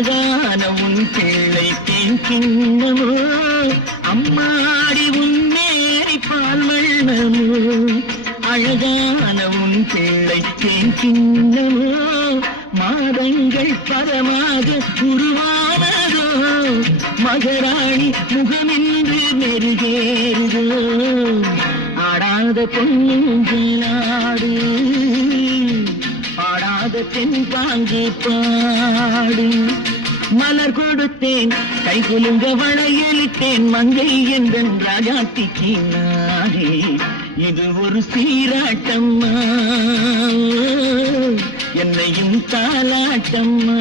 அழகான உன் பிள்ளை தேன் கிண்ணமோ அம்மாடி உன் மேரி பால் வண்ணமோ அழகான உன் பிள்ளை தேன் கிண்ணமோ மாதங்கள் பரமாக உருவானதோ மகராணி முகமென்று நெருகேறுதோ ஆடாத பொன்னுஞ்சலாடு பாடாத தென்பாங்கி பாடு மலர் கொடுத்தேன் கை குலுங்க வளையலிட்டேன் மங்கை எந்தன் ராஜாத்திக்கு நாடே இது ஒரு சீராட்டம்மா என்னையும் தாலாட்டம்மா